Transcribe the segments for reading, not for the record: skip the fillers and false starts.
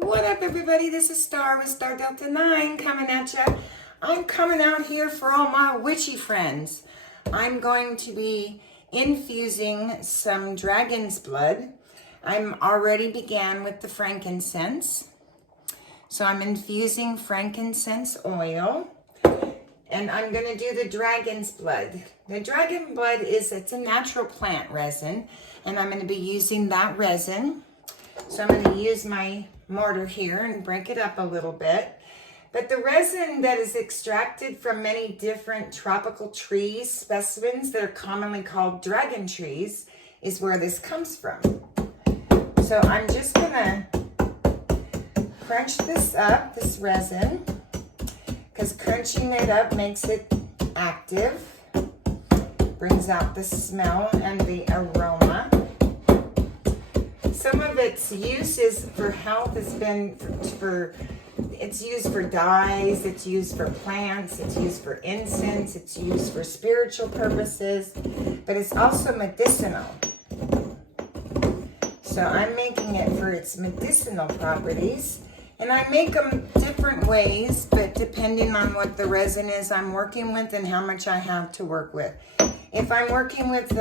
What up, everybody? This is Star with Star Delta 9 coming at ya. I'm coming out here for all my witchy friends. I'm going to be infusing some dragon's blood. I'm already began with the frankincense. So I'm infusing frankincense oil. And I'm going to do the dragon's blood. The dragon blood it's a natural plant resin. And I'm going to be using that resin. So I'm going to use my mortar here and break it up a little bit. But the resin that is extracted from many different tropical trees, specimens that are commonly called dragon trees, is where this comes from. So I'm just going to crunch this up, this resin, because crunching it up makes it active, brings out the smell and the aroma. Some of its uses for health has been it's used for dyes, it's used for plants, it's used for incense, it's used for spiritual purposes, but it's also medicinal. So I'm making it for its medicinal properties, and I make them different ways, but depending on what the resin is I'm working with and how much I have to work with. If I'm working with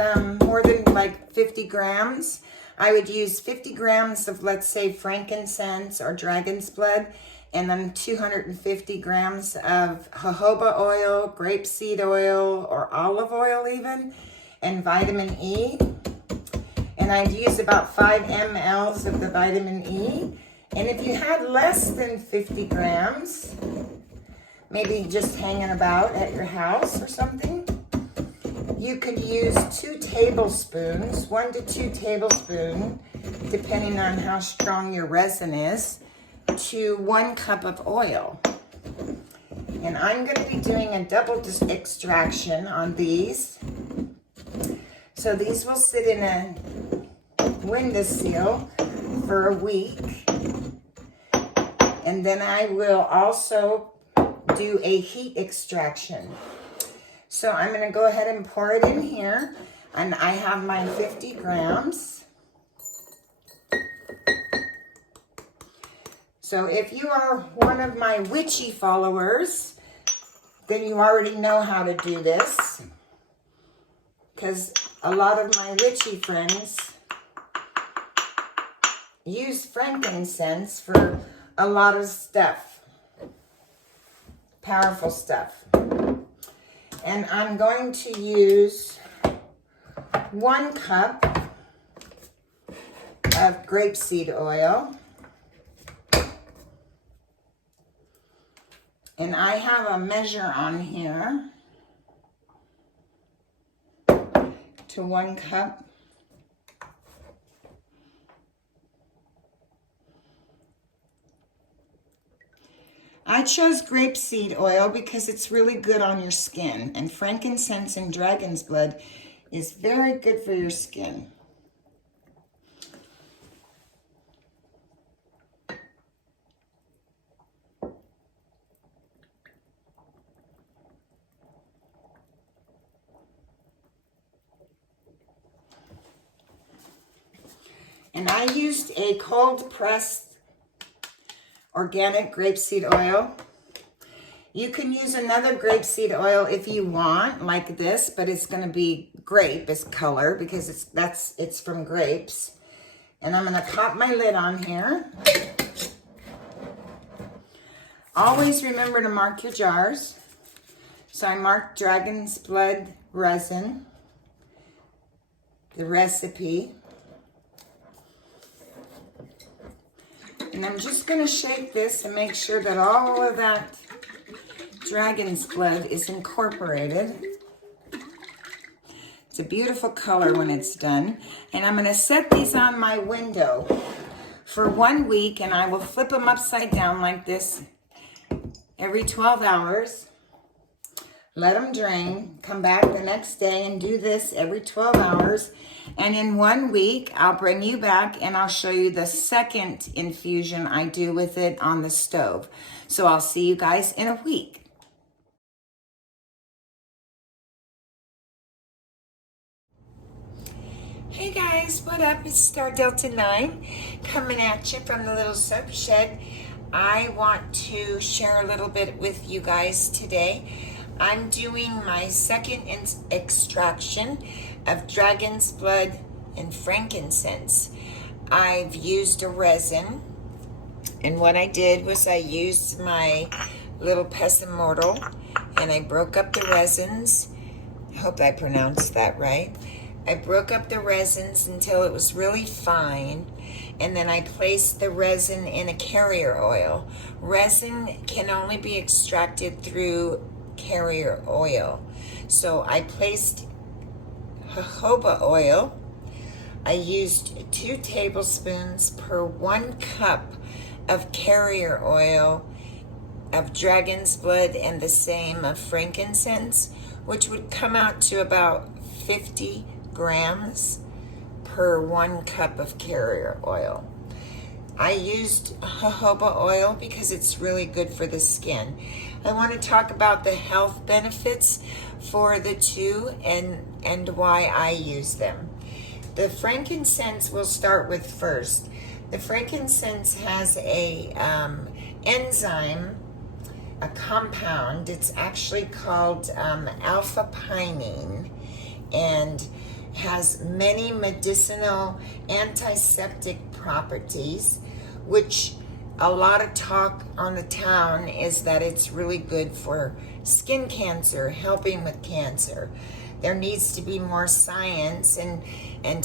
more than like 50 grams, I would use 50 grams of, let's say, frankincense or dragon's blood, and then 250 grams of jojoba oil, grapeseed oil, or olive oil even, and vitamin E. And I'd use about 5 mLs of the vitamin E. And if you had less than 50 grams, maybe just hanging about at your house or something, you could use 2 tablespoons, 1 to 2 tablespoons, depending on how strong your resin is, to 1 cup of oil. And I'm going to be doing a double extraction on these. So these will sit in a windowsill for a week. And then I will also do a heat extraction. So I'm going to go ahead and pour it in here, and I have my 50 grams. So if you are one of my witchy followers, then you already know how to do this, because a lot of my witchy friends use frankincense for a lot of stuff, powerful stuff. And I'm going to use 1 cup of grapeseed oil. And I have a measure on here to 1 cup. I chose grapeseed oil because it's really good on your skin, and frankincense and dragon's blood is very good for your skin. And I used a cold pressed organic grapeseed oil. You can use another grapeseed oil if you want, like this, but it's going to be grape as color because it's from grapes. And I'm going to pop my lid on here. Always remember to mark your jars. So I marked dragon's blood resin, the recipe. And I'm just going to shake this and make sure that all of that dragon's blood is incorporated. It's a beautiful color when it's done. And I'm going to set these on my window for 1 week, and I will flip them upside down like this every 12 hours. Let them drain, come back the next day and do this every 12 hours. And in 1 week, I'll bring you back and I'll show you the second infusion I do with it on the stove. So I'll see you guys in a week. Hey guys. guys, what up? It's Star Delta 9 coming at you from the little soap shed. I want to share a little bit with you guys today. I'm doing my second extraction of dragon's blood and frankincense. I've used a resin, and what I did was I used my little pestle mortar and I broke up the resins. I hope I pronounced that right. I broke up the resins until it was really fine, and then I placed the resin in a carrier oil. Resin can only be extracted through carrier oil. So I placed jojoba oil. I used 2 tablespoons per 1 cup of carrier oil of dragon's blood and the same of frankincense, which would come out to about 50 grams per 1 cup of carrier oil. I used jojoba oil because it's really good for the skin. I want to talk about the health benefits for the two and why I use them. The frankincense we'll start with first. The frankincense has a enzyme, a compound. It's actually called alpha-pinene, and has many medicinal antiseptic properties, which a lot of talk on the town is that it's really good for skin cancer, helping with cancer. There needs to be more science and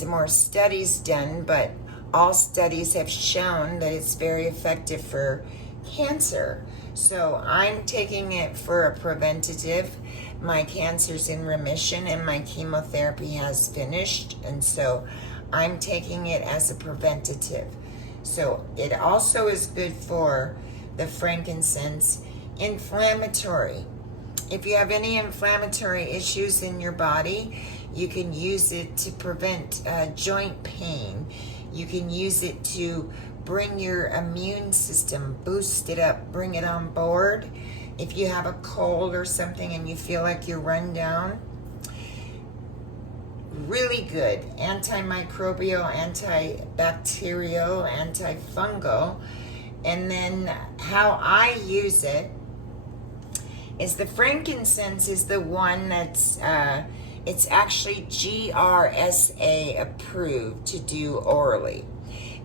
more studies done, but all studies have shown that it's very effective for cancer. So I'm taking it for a preventative. My cancer's in remission and my chemotherapy has finished, and so I'm taking it as a preventative. So it also is good for the frankincense, inflammatory. If you have any inflammatory issues in your body, you can use it to prevent joint pain. You can use it to bring your immune system, boost it up, bring it on board. If you have a cold or something and you feel like you're run down, really good. Antimicrobial, antibacterial, antifungal. And then how I use it is the frankincense is the one that's, it's actually GRSA approved to do orally.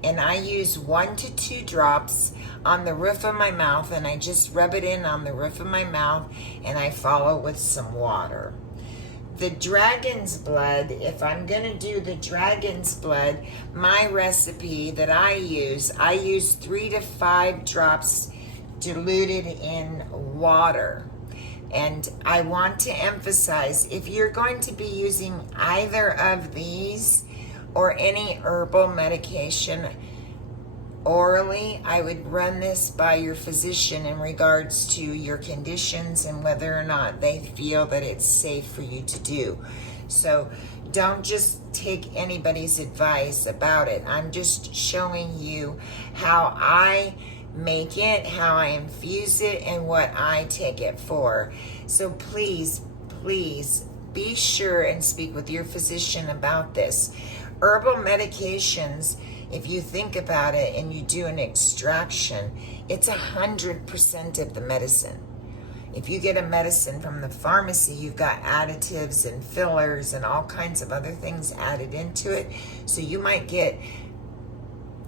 And I use 1 to 2 drops on the roof of my mouth, and I just rub it in on the roof of my mouth, and I follow with some water. The dragon's blood, if I'm gonna do the dragon's blood, my recipe that I use 3 to 5 drops diluted in water. And I want to emphasize, if you're going to be using either of these or any herbal medication orally, I would run this by your physician in regards to your conditions and whether or not they feel that it's safe for you to do. So don't just take anybody's advice about it. I'm just showing you how I make it, how I infuse it, and what I take it for. So please, please be sure and speak with your physician about this. Herbal medications, if you think about it and you do an extraction, it's 100% of the medicine. If you get a medicine from the pharmacy, you've got additives and fillers and all kinds of other things added into it. So you might get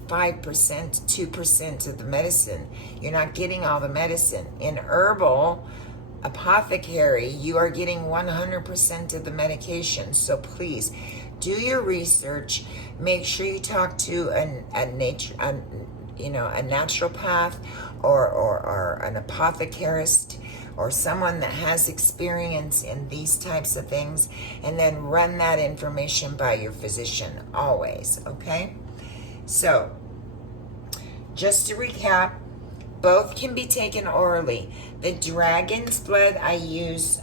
5%, 2% of the medicine. You're not getting all the medicine. In herbal apothecary, you are getting 100% of the medication. So please do your research. Make sure you talk to a naturopath or an apothecarist or someone that has experience in these types of things, and then run that information by your physician always, okay? So, just to recap, both can be taken orally. The dragon's blood I use,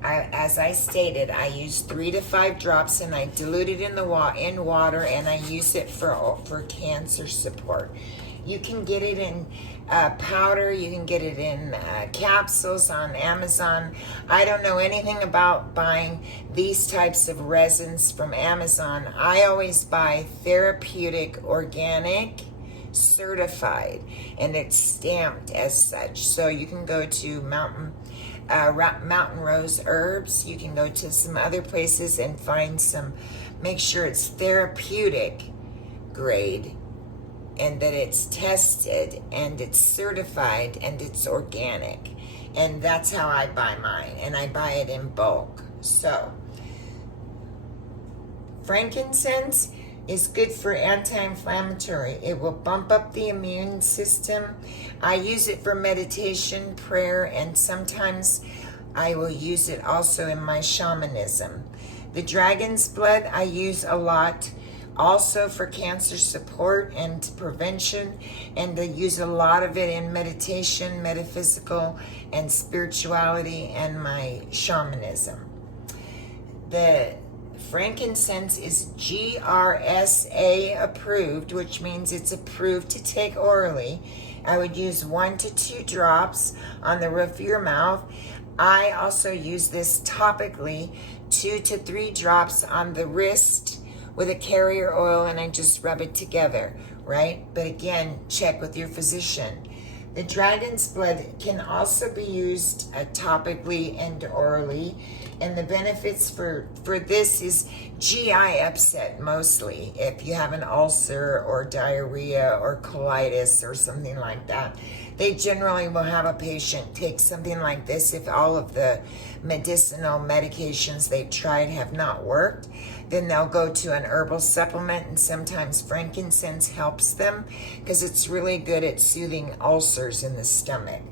as I stated, I use 3 to 5 drops, and I dilute it in water, and I use it for cancer support. You can get it in powder. You can get it in capsules on Amazon. I don't know anything about buying these types of resins from Amazon. I always buy therapeutic, organic, certified, and it's stamped as such. So you can go to Mountain Rose Herbs. You can go to some other places and find some. Make sure it's therapeutic grade, and that it's tested and it's certified and it's organic. And that's how I buy mine, and I buy it in bulk. So frankincense is good for anti-inflammatory. It will bump up the immune system. I use it for meditation, prayer, and sometimes I will use it also in my shamanism. The dragon's blood I use a lot also for cancer support and prevention, and I use a lot of it in meditation, metaphysical, and spirituality, and my shamanism. The frankincense is GRSA approved, which means it's approved to take orally. I would use 1 to 2 drops on the roof of your mouth. I also use this topically, 2 to 3 drops on the wrist with a carrier oil, and I just rub it together, right? But again, check with your physician. The dragon's blood can also be used topically and orally, and the benefits for this is GI upset mostly. If you have an ulcer or diarrhea or colitis or something like that, they generally will have a patient take something like this if all of the medicinal medications they've tried have not worked. Then they'll go to an herbal supplement, and sometimes frankincense helps them because it's really good at soothing ulcers in the stomach.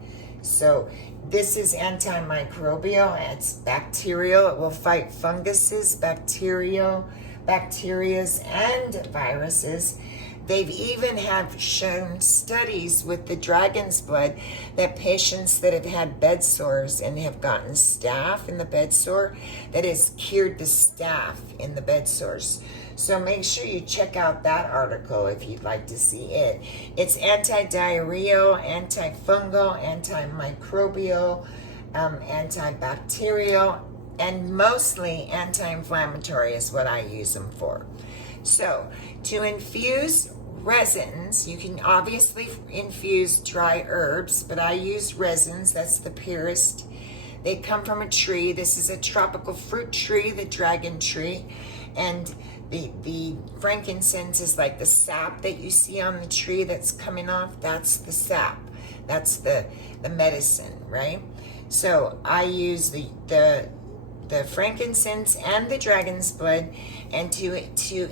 So this is antimicrobial, it's bacterial. It will fight funguses, bacterias, and viruses. They've even have shown studies with the dragon's blood that patients that have had bed sores and have gotten staph in the bed sore, that has cured the staph in the bed sores. So make sure you check out that article if you'd like to see it. It's anti-diarrheal, antifungal, antimicrobial, antibacterial, and mostly anti-inflammatory is what I use them for. So to infuse resins, you can obviously infuse dry herbs, but I use resins. That's the purest. They come from a tree. This is a tropical fruit tree, the dragon tree, and the frankincense is like the sap that you see on the tree that's coming off. That's the sap. That's the medicine, right? So I use the frankincense and the dragon's blood, and to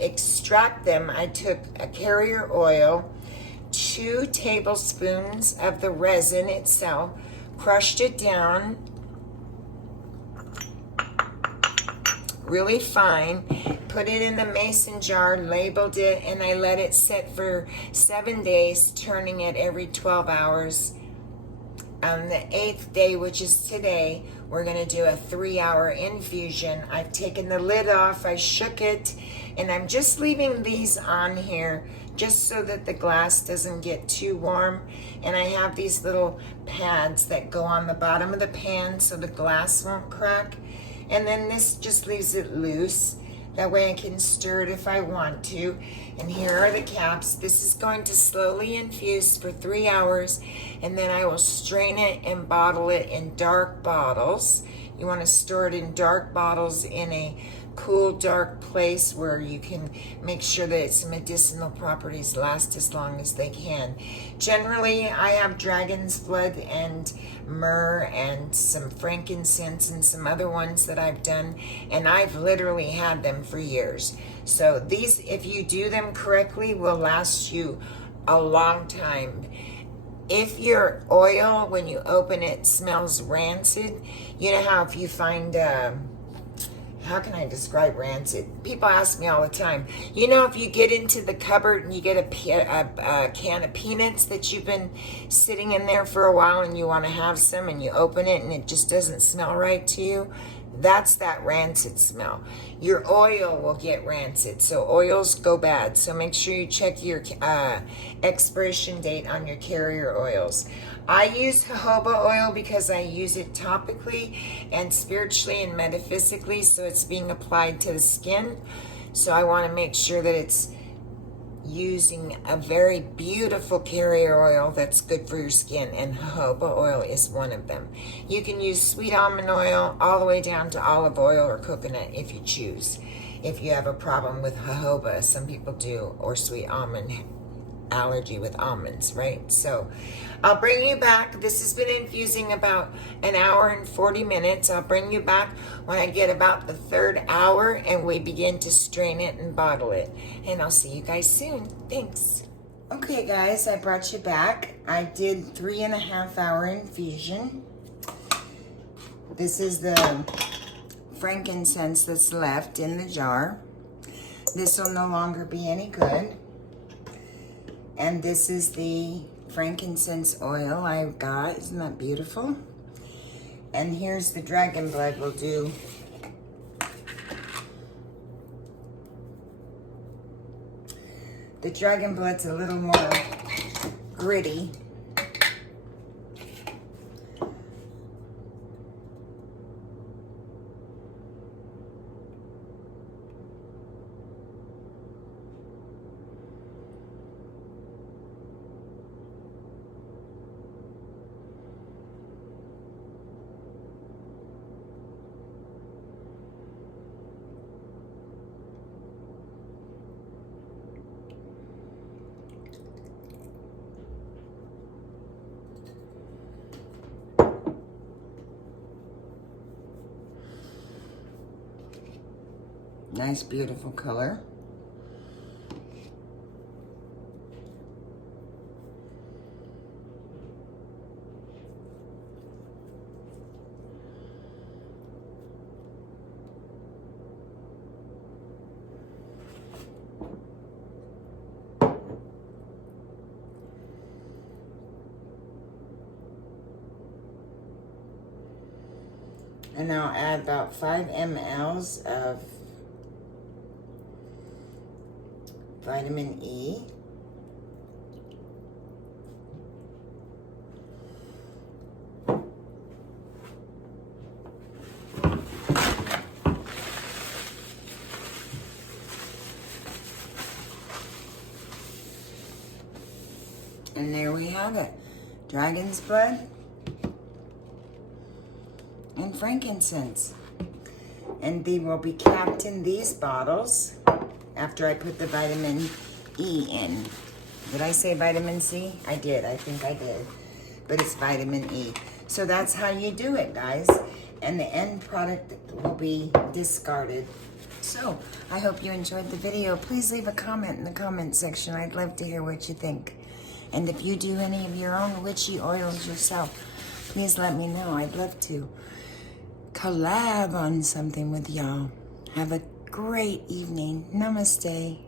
extract them, I took a carrier oil, 2 tablespoons of the resin itself, crushed it down really fine, put it in the mason jar, labeled it, and I let it sit for 7 days, turning it every 12 hours. On the 8th day, which is today, we're going to do a 3-hour infusion. I've taken the lid off, I shook it, and I'm just leaving these on here just so that the glass doesn't get too warm. And I have these little pads that go on the bottom of the pan so the glass won't crack. And then this just leaves it loose. That way I can stir it if I want to. And here are the caps. This is going to slowly infuse for 3 hours, and then I will strain it and bottle it in dark bottles. You want to store it in dark bottles in a cool, dark place where you can make sure that its medicinal properties last as long as they can. Generally, I have dragon's blood and myrrh and some frankincense and some other ones that I've done, and I've literally had them for years. So these, if you do them correctly, will last you a long time. If your oil, when you open it, smells rancid, you know how if you find how can I describe rancid? People ask me all the time, you know, if you get into the cupboard and you get a can of peanuts that you've been sitting in there for a while and you want to have some, and you open it and it just doesn't smell right to you, that's that rancid smell. Your oil will get rancid, so oils go bad. So make sure you check your expiration date on your carrier oils. I use jojoba oil because I use it topically and spiritually and metaphysically, so it's being applied to the skin. So I want to make sure that it's using a very beautiful carrier oil that's good for your skin, and jojoba oil is one of them. You can use sweet almond oil all the way down to olive oil or coconut if you choose. If you have a problem with jojoba, some people do, or sweet almond allergy with almonds, right? So I'll bring you back. This has been infusing about an hour and 40 minutes. I'll bring you back when I get about the 3rd hour and we begin to strain it and bottle it. And I'll see you guys soon. Thanks. Okay guys, I brought you back. I did 3.5 hour infusion. This is the frankincense that's left in the jar. This will no longer be any good. And this is the frankincense oil I got. Isn't that beautiful? And here's the dragon blood we'll do. The dragon blood's a little more gritty. Nice, beautiful color. And I'll add about 5 mLs of vitamin E. And there we have it. Dragon's blood and frankincense. And they will be capped in these bottles after I put the vitamin E in. Did I say vitamin C? I did, I think I did. But it's vitamin E. So that's how you do it, guys. And the end product will be discarded. So, I hope you enjoyed the video. Please leave a comment in the comment section. I'd love to hear what you think. And if you do any of your own witchy oils yourself, please let me know. I'd love to collab on something with y'all. Have a great evening. Namaste.